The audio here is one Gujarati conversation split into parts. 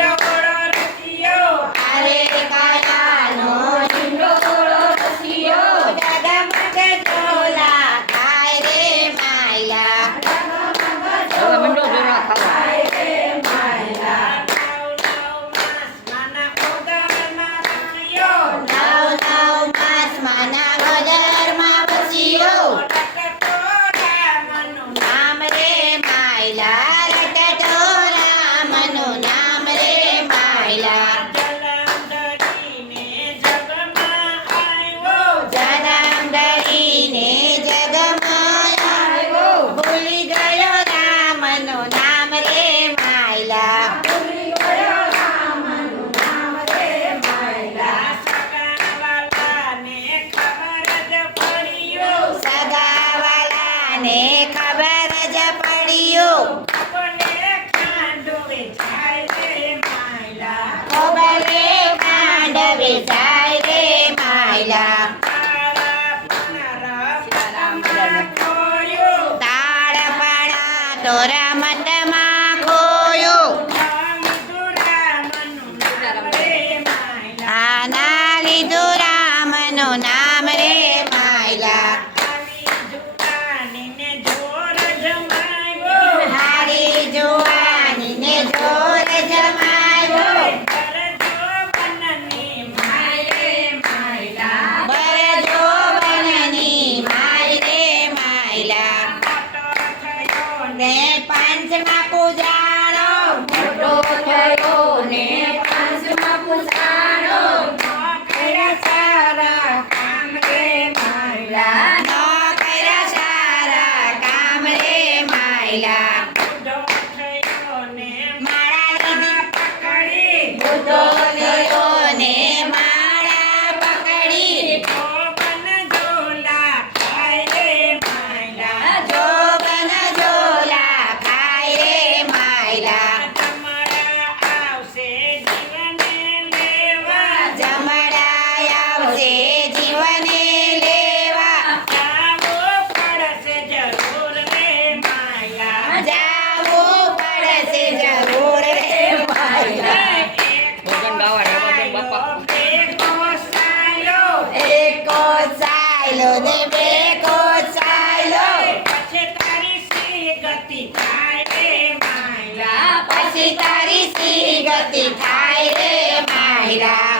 Hello. તો રામદમાં ખોયું. पंचमा पूजा। પડશે જીવને લેવા. જાવું પડશે જરૂર રે માયા. જાવું પડશે જરૂર રે માયા. ભગન ગાવા બાપા એકો સાયલો. એકો સાયલો ને બેકો સાયલો. પછી તારી સી ગતિ થાય રે માયા? પછી તારી સી ગતિ થાય રે માયા?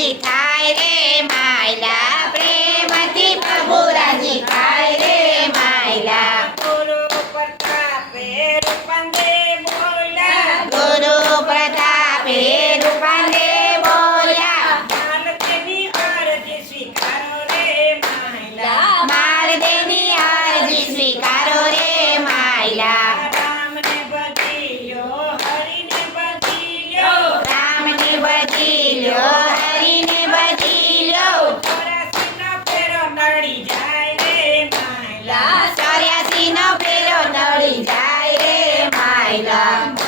Rita. નડી માયલા. ચોર્યાસી નો પેલો નડી જાય રે માયલા.